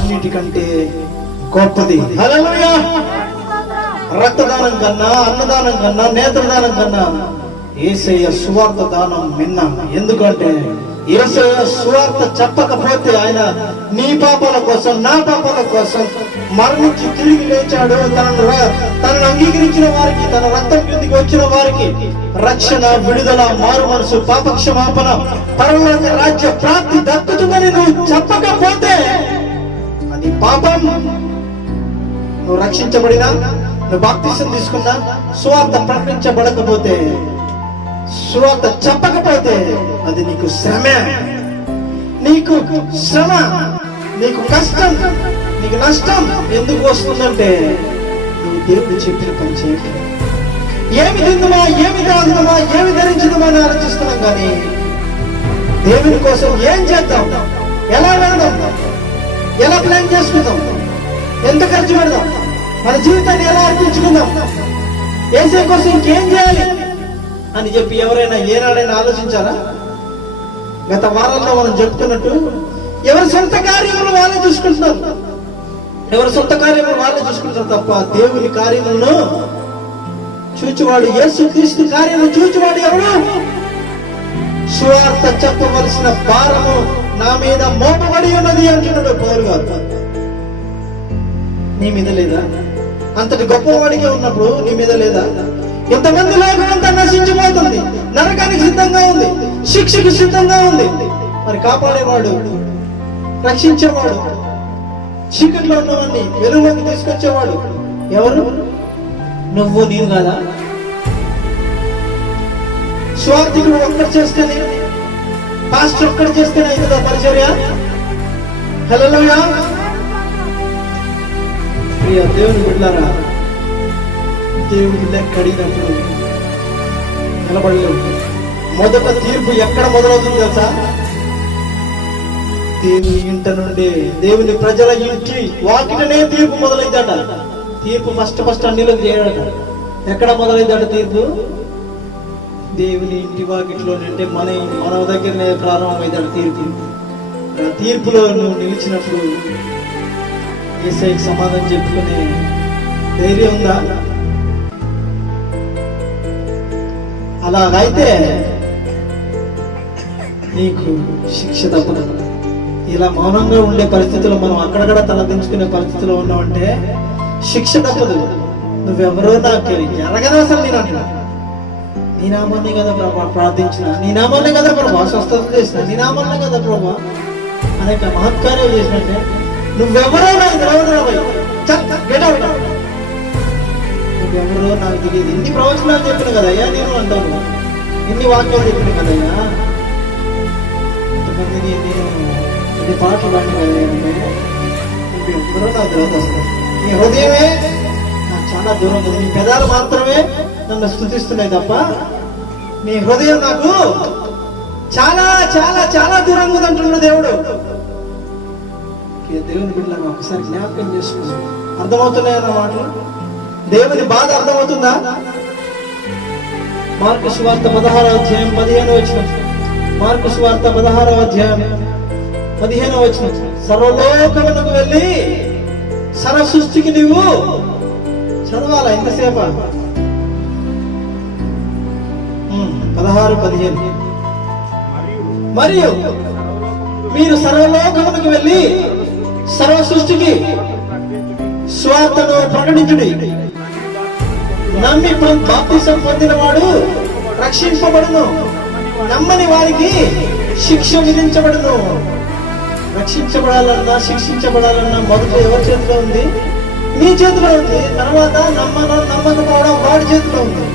అన్నిటికంటే గొప్పది. రక్తదానం కన్నా అన్నదానం కన్నా నేత్రదానం కన్నా ఏసయ్య సువార్త దానం మిన్న ఎందుకంటే ఏసయ్య సువార్త చెప్పకపోతే ఆయన నీ పాపాల కోసం నా పాపాల కోసం మరణించి తిరిగి లేచాడు. తనను ర- తనను అంగీకరించిన వారికి తన రక్తం కిందికి వచ్చిన వారికి రక్షణ విడుదల మారు మనసు పాప క్షమాపణ పరలోక రాజ్య ప్రాప్తి దక్కుతుందని నువ్వు చెప్పకపోతే నీ పాపం నువ్వు రక్షించబడినా నువ్వు బాప్తిసం తీసుకున్నా సువార్త ప్రకటించబడకపోతే సువార్త చెప్పకపోతే అది నీకు శ్రమ. నీకు శ్రమ నీకు కష్టం నీకు నష్టం ఎందుకు వస్తుందంటే నువ్వు దేవుడు చెప్పిన పని చేయటం ఏమి తిందుమా ఏమి తాగుదమా ఏమి ధరించుదామా అని ఆలోచిస్తున్నాం కానీ దేవుని కోసం ఏం చేద్దాం? ఎలా వెళ్దాం? ఎలా ప్లాన్ చేసుకుందాం? ఎంత ఖర్చు పెడదాం? మన జీవితాన్ని ఎలా అర్పించుకుందాం? ఏసే కోసం ఇంకేం చేయాలి? అని చెప్పి ఎవరైనా ఏనాడైనా ఆలోచించారా? గత వారంలో మనం చెప్తున్నట్టు ఎవరి సొంత కార్యములు వాళ్ళే చూసుకుంటున్నారు. ఎవరి సొంత కార్యములు వాళ్ళే చూసుకుంటారు తప్ప దేవుని కార్యములను చూచివాడు యేసు క్రీస్తు కార్యము చూచివాడు ఎవడు? సువార్త చెప్పవలసిన భారము నా మీద మోపబడి ఉన్నది అంటున్నాడు పౌరు గారు. నీ మీద లేదా? అంతటి గొప్పవాడిగా ఉన్నప్పుడు నీ మీద లేదా? ఎంతమంది లోకం అంతా నశించిపోతుంది నరకానికి సిద్ధంగా ఉంది శిక్షకు సిద్ధంగా ఉంది. మరి కాపాడేవాడు రక్షించేవాడు చీకట్లో ఉన్నవాడిని వెలుగులోకి తీసుకొచ్చేవాడు ఎవరు? నువ్వు నేను కదా? స్వార్థికుడు ఒక్కడు చేస్తేనే పాస్టర్ ఒక్కడు చేస్తేనే అవుతుందా పరిచర్య? హలోయా ప్రియ దేవుని బిడ్డారా దేవుని లెక్కడినప్పుడు నిలబడలేదు మొదట తీర్పు ఎక్కడ మొదలవుతుంది తెలుసా? దేవుని ఇంట నుండి దేవుని ప్రజల ఇంటి వాకిటనే తీర్పు మొదలైందట. తీర్పు ఫస్ట్ ఫస్ట్ అన్నిలో చేయడట ఎక్కడ మొదలైందట తీర్పు? దేవుని ఇంటి వాకిట్లో అంటే మన మన దగ్గరనే ప్రారంభమైందట తీర్పు. తీర్పులో నువ్వు నిలిచినప్పుడు ఏసైకి సమాధానం చెప్పుకునే ధైర్యం ఉందా? అలాగైతే నీకు శిక్ష తప్పదు. ఇలా మౌనంగా ఉండే పరిస్థితుల్లో మనం అక్కడక్కడ తలదించుకునే పరిస్థితిలో ఉన్నామంటే శిక్ష తప్పదు. నువ్వెవరో నాకు ఎరగదు అసలు నేను అంటున్నా నీ నామాన్నే కదా ప్రభా ప్రార్థించిన. నీ నామాన్నే కదా ప్రభా స్వస్థత చేసిన. నీ నామాన్నే కదా ప్రభా అనేక మహత్కార్యాలు చేసినట్టే. నువ్వెవరో నాకు తెలియదు నువ్వెవరో నాకు తెలియదు. ఇన్ని ప్రవచనాలు చెప్పిన కదయ్యా నేను అంటాను. ఇన్ని వాక్యాలు చెప్పిన కదయ్యా ఇంతమందిని నేను ఇన్ని పాటలు పాడిన కదయ్యా నువ్వెవరో నాకు తెలియదు అసలు. నీ హృదయమే చాలా దూరం నీ పెదాలు మాత్రమే నన్ను స్థుతిస్తున్నాయి తప్ప నీ హృదయం నాకు చాలా చాలా చాలా దూరంగా ఉంది అంటున్నాడు దేవుడు. దేవుని బిడ్డలను ఒకసారి జ్ఞాపకం చేసుకుని అర్థమవుతున్నాయన్న మాటలు? దేవుని బాధ అర్థమవుతుందా? మార్కు సువార్త పదహారవ అధ్యాయం పదిహేను వచ్చిన మార్కు సువార్త పదహారవ అధ్యాయం పదిహేను వచ్చిన సర్వలోకమునకు వెళ్ళి సర్వ సృష్టికి నీవు చదవాలా? ఎంతసేపు? పదహారు పదిహేను. మరియు మీరు సర్వలోకమునకు వెళ్ళి సర్వ సృష్టికి స్వార్థను ప్రకటించుడి. నమ్మి బాప్తిసం పొందినవాడు రక్షింపబడును. నమ్మని వారికి శిక్ష విధించబడును. రక్షించబడాలన్నా శిక్షించబడాలన్నా మొదట ఎవరి చేతిలో ఉంది? మీ చేతిలో ఉంది. తర్వాత నమ్మకం నమ్మకపోవడం వాడి చేతిలో ఉంది.